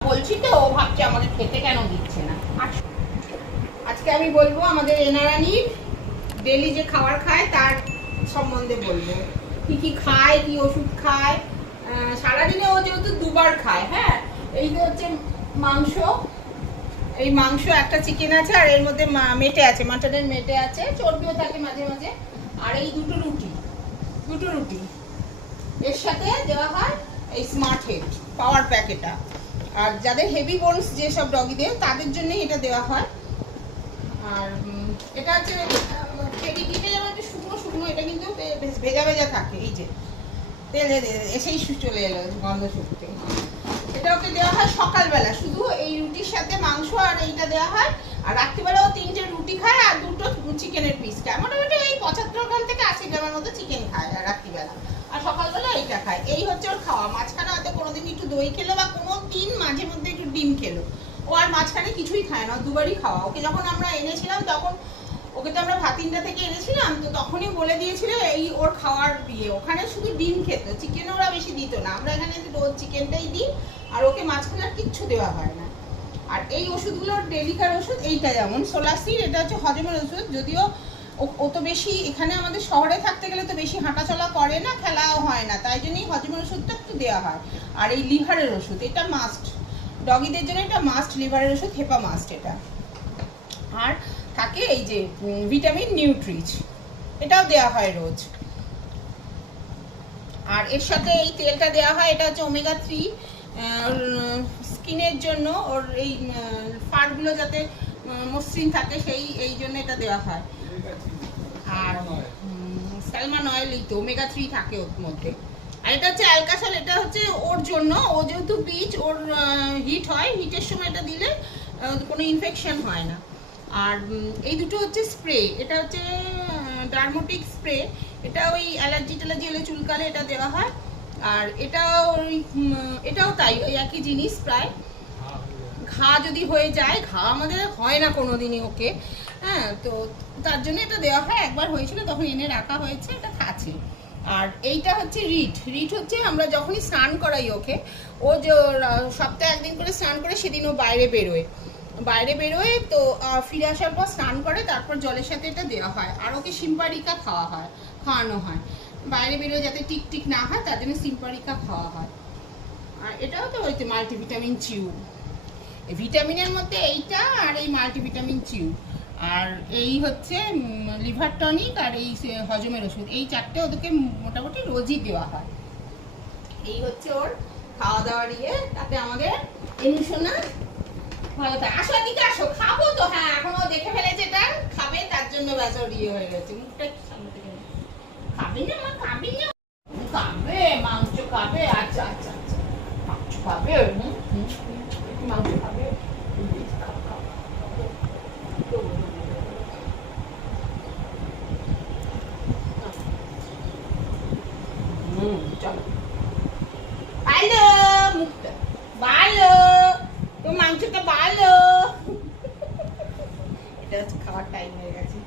বলছি তো ও ভাবছে আমাদের খেতে কেন দিচ্ছে না। আজকে আমি বলবো আমাদের এনারানির ডেলি যে খাবার খায় তার সম্বন্ধে বলবো, কি কি খায়, কি ওষুধ খায়। সারাদিনে ও যেহেতু দুবার খায়, হ্যাঁ, এই যে হচ্ছে মাংস, এই মাংস একটা চিকেন আছে, আর এর মধ্যে মেটে আছে, মাটনের মেটে আছে, চর্বিও থাকে মাঝে মাঝে, আর এই দুটো রুটি এর সাথে দেওয়া হয় এই স্মার্ট হেড পাওয়ার প্যাক। এটা আর যাদের হেভি বোনস যেসব ডগিদের তাদের জন্য এটা দেওয়া হয়। আর এটা হচ্ছে পেডিগ্রিটা যেমন একটু শুকনো শুকনো, এটা কিন্তু ভেজা ভেজা থাকে, এই যে তেলে এসেই চলে এলো গন্ধ শুকতে। এটা ওকে দেওয়া হয় সকালবেলা শুধু এই রুটির সাথে মাংস, আর এইটা দেওয়া হয়। আর রাত্রিবেলাও 3টে রুটি খায় আর 2টো চিকেনের পিস খায়। মোটামুটি ওই 75 গ্রাম থেকে 80 গ্রামের মতো চিকেন খায় আর রাত্রিবেলা, আর সকালবেলা এইটা খায়। এই হচ্ছে ওর খাওয়া। মাঝখানে হয়তো কোনোদিন একটু দই খেলো বা কোনো দিন মাঝে মধ্যে একটু ডিম খেলো। ও আর মাঝখানে কিছুই খায় না, দুবারই খাওয়া। ওকে যখন আমরা এনেছিলাম তখন ওকে তো আমরা ভাতিন্ডা থেকে এনেছিলাম, তো তখনই বলে দিয়েছিল এই ওর খাওয়ার দিয়ে। ওখানে শুধু ডিম খেত, চিকেন ওরা বেশি দিত না। আমরা এখানে রোজ চিকেনটাই দিই, আর ওকে মাঝখানে আর কিচ্ছু দেওয়া হয় না। আর এই ওষুধগুলোর ডেলিকার ওষুধ এইটা, যেমন সোলাসিন, এটা হচ্ছে হজমের ওষুধ। যদিও ও তো বেশি এখানে আমাদের শহরে থাকতে গেলে তো বেশি হাঁটাচলা করে না, খেলাও হয় না, তাই জন্যই হজমের ওষুধটা একটু দেওয়া হয়। আর এই লিভারের ওষুধ এটা মাস্ট, ডগিদের জন্য এটা মাস্ট, লিভারের ওষুধ হেপা মাস্ট এটা। আর থাকে এই যে ভিটামিন নিউট্রিচ, এটাও দেওয়া হয় রোজ। আর এর সাথে এই তেলটা দেওয়া হয়, এটা হচ্ছে ওমেগা 3, স্কিনের জন্য, ওর এই ফারগুলো যাতে মসৃণ থাকে এই জন্য এটা দেওয়া হয়। আর স্যালমন অয়েল, এই তো ওমেগা 3 থাকে ওর মধ্যে। আর এটা হচ্ছে অ্যালকাসল, এটা হচ্ছে ওর জন্য, ও যেহেতু বিচ, ওর হিট হয়, হিটের সময় এটা দিলে কোনো ইনফেকশন হয় না। আর এই দুটো হচ্ছে স্প্রে, এটা হচ্ছে ডার্মোটিক স্প্রে, এটা ওই অ্যালার্জি ট্যালার্জি হলে চুলকালে এটা দেওয়া হয়। আর এটাও তাই, ওই একই জিনিস প্রায়। ঘা যদি হয়ে যায়, ঘা আমাদের হয় না কোনোদিনই ওকে, হ্যাঁ, তো তার জন্য এটা দেওয়া হয়। একবার হয়েছিল তখন এনে রাখা হয়েছে, এটা আছে। আর এইটা হচ্ছে রিট হচ্ছে আমরা যখনই স্নান করাই ওকে, ও যে সপ্তাহে একদিন করে স্নান করে, সেদিন ও বাইরে বেরোয়, তো ফিরে আসার পর স্নান করে, তারপর জলের সাথে এটা দেওয়া হয়। আর ওকে সিম্পারিকা খাওয়ানো হয়, বাইরে বেরোয় যাতে টিকটিক না হয়, তার জন্য সিম্পারিকা খাওয়া হয়। আর এটাও তো হচ্ছে মাল্টিভিটামিন চিউ, ভিটামিনের মধ্যে এইটা আর এই মাল্টিভিটামিন চিউ। আর এই হচ্ছে লিভার টনিক, আর এই হজমের ওষুধ, এই 4টে ওদেরকে মোটামুটি রোজই দেওয়া হয়। এই হচ্ছে ওর খাওয়া দাওয়ার ইয়ে। তাতে আমাদের এনুশোনা ভালো থাকে। আসো এদিকে আসো, খাবো তো, হ্যাঁ, এখনো দেখে ফেলেছে এটা খাবে, তার জন্য ব্যাস ওর ইয়ে হয়ে গেছে। মুখটা সামনে থেকে খাবি না মা, খাবে মাংস খাবে, আচ্ছা আচ্ছা আচ্ছা, মাংস খাবে, মাংস খাবে, চলো ভালো, মুখটা ভালো, তো মাংসটা ভালো। এটা হচ্ছে খাওয়ার টাইম হয়ে গেছে।